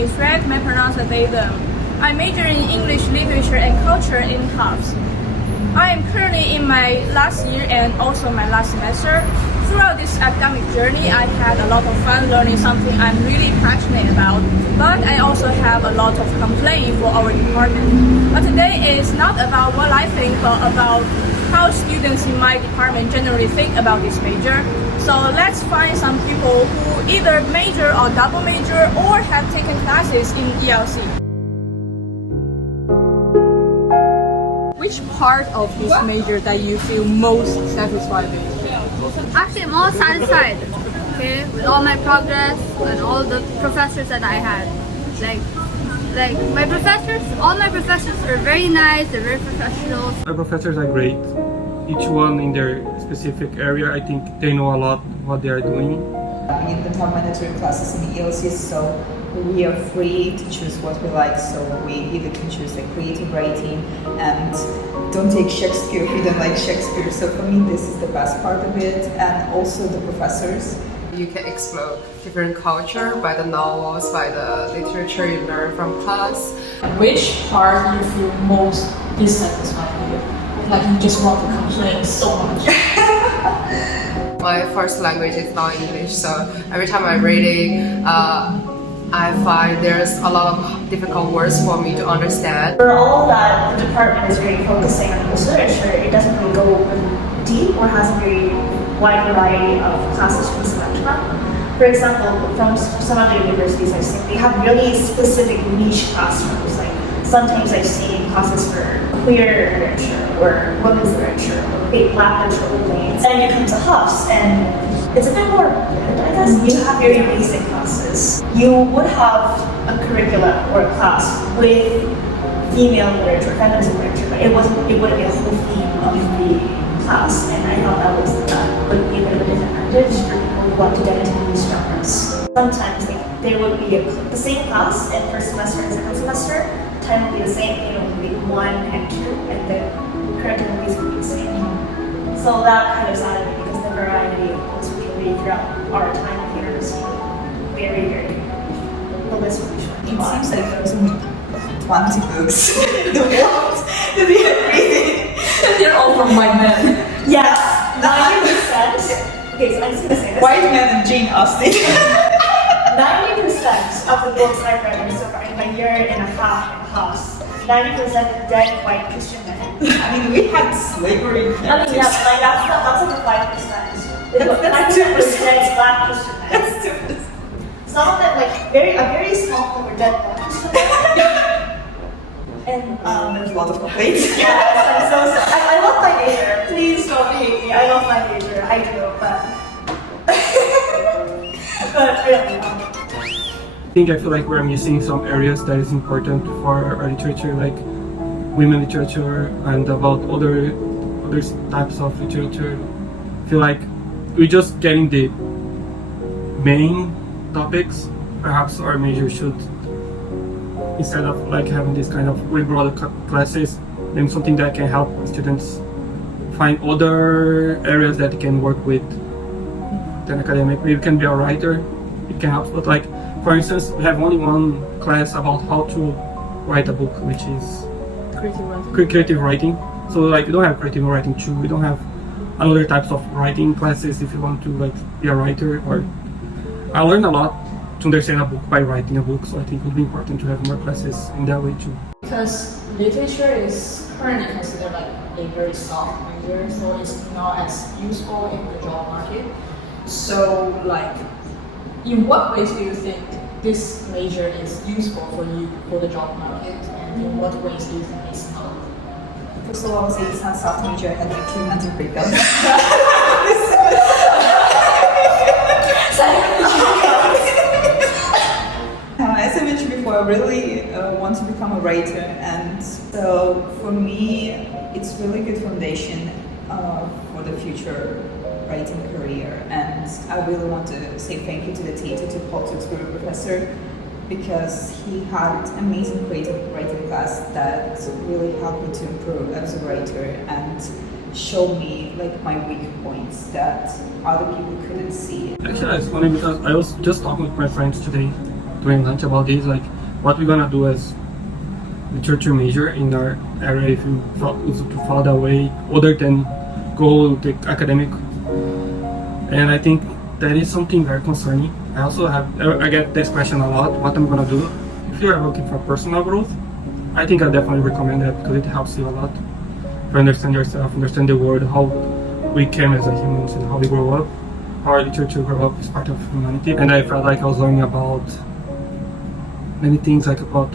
is Fred, my pronouns are they, them. I major in English Literature and Culture in HUFS. I am currently in my last year and also my last semester. Throughout this academic journey, I had a lot of fun learning something I'm really passionate about, but I also have a lot of complaints for our department. But today is not about what I think, but about how students in my department generally think about this major. So let's find some people who either major or double major or have taken classes in ELC. Which part of this major that you feel most satisfied with? Actually, I'm all satisfied, okay, with all my progress and all the professors that I had. Like my professors, all my professors are very nice, they're very professional. My professors are great. Each one in their specific area, I think they know a lot what they are doing. In the more mandatory classes in the ELC, so we are free to choose what we like, so we either can choose like creative writing and don't take Shakespeare if you don't like Shakespeare. So for me this is the best part of it, and also the professors. You can explore different culture by the novels, by the literature you learn from class. Which part you feel most dissatisfied with? Like you just want to complain so much? My first language is not English, so every time I'm reading, I find there's a lot of difficult words for me to understand. For all that the department is very focusing on English literature, it doesn't really go really deep or has a very wide variety of classes to select from. For example, from some other universities I've seen, they have really specific niche classrooms. Like sometimes I've seen classes for queer literature or women's literature or black literature only. And you come to HUFS and it's a bit more, I guess. You have very basic classes. You would have a curriculum or a class with female literature, feminist literature, but it wouldn't be a whole theme of the class, and I thought that would be a bit of a disadvantage for people who want to get into these genres. Sometimes there would be the same class in first semester and second semester. Time would be the same, would be 1 and 2, and the curriculum would be the same. So that kind of saddened me because the variety was really throughout our time here is very, very prolific. It seems like there's only 20 books in the world that we are reading. They're all from white men. Yes, 90%. Okay, so I'm just gonna say this. White Man and Jane Austen. 90% of the books I've read so far in my year and a half in HUFS, 90% dead white Christian men. I mean, we had slavery. I mean, that's like the 5%. That's 2%. Dead black Christian men. That's 2%. Some of them, like a very small number, dead black Christian men. And there's a lot of complaints. yes, I'm so sorry. I love my major. Please don't hate me. I love my major. I do, but but really. I feel like we're missing some areas that is important for our literature, like women literature and about other types of literature. I feel like we're just getting the main topics. Perhaps our major should, instead of like having this kind of way broader classes, then something that can help students find other areas that they can work with than academic. Maybe you can be a writer, it can help. But like, for instance, we have only one class about how to write a book, which is creative writing. So like, we don't have creative writing 2, we don't have other types of writing classes if you want to like be a writer. Or I learned a lot to understand a book by writing a book, so I think it would be important to have more classes in that way too. Because literature is currently considered like a very soft major, so it's not as useful in the job market. So like, in what ways do you think this major is useful for you for the job market, and in what ways do you think it's not? First of all, I would say it's not soft major. I had like 2 mental breakdowns. As I mentioned before, I really want to become a writer, and so for me, it's really good foundation for the future writing career. And I really want to say thank you to the teacher, to Paul, to Experience Professor, because he had amazing creative writing class that really helped me to improve as a writer and show me like my weak points that other people couldn't see. Actually, it's funny because I was just talking with my friends today, during lunch about this, like what we're gonna do as literature major in our area if you follow that way, other than go the academic. And I think that is something very concerning. I get this question a lot, what I'm gonna do. If you are looking for personal growth, I think I definitely recommend that because it helps you a lot to understand yourself, understand the world, how we came as a humans and how we grow up, how our literature grow up is part of humanity. And I felt like I was learning about many things, like about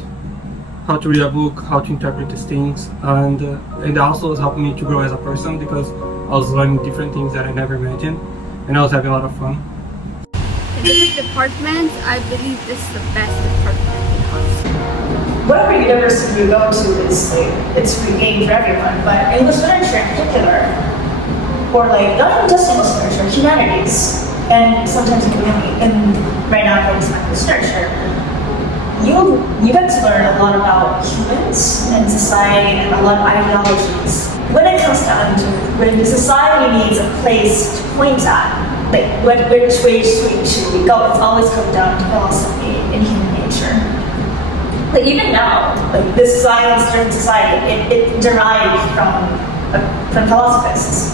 how to read a book, how to interpret these things, and it also was helping me to grow as a person because I was learning different things that I never imagined, and I was having a lot of fun. In the department, I believe this is the best department in HUFS. Whatever university you go to is like, it's free game for everyone, but English literature in particular, or like not just English literature, humanities, and sometimes and right now I'm focusing on English literature, you get to learn a lot about humans and society and a lot of ideologies. When it comes down to when the society needs a place to point at, like which way should we go, it's always come down to philosophy and human nature. Like even now, like this science-driven society, it derived from philosophers.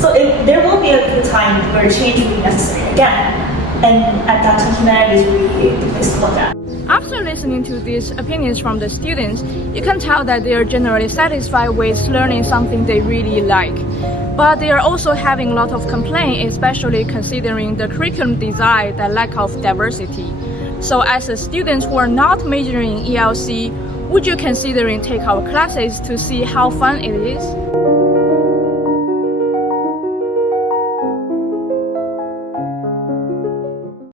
So there will be a time where change will be necessary again, and at that time humanities will be the place to look at. After listening to these opinions from the students, you can tell that they are generally satisfied with learning something they really like. But they are also having a lot of complaints, especially considering the curriculum design, the lack of diversity. So as a student who are not majoring in ELC, would you consider take our classes to see how fun it is?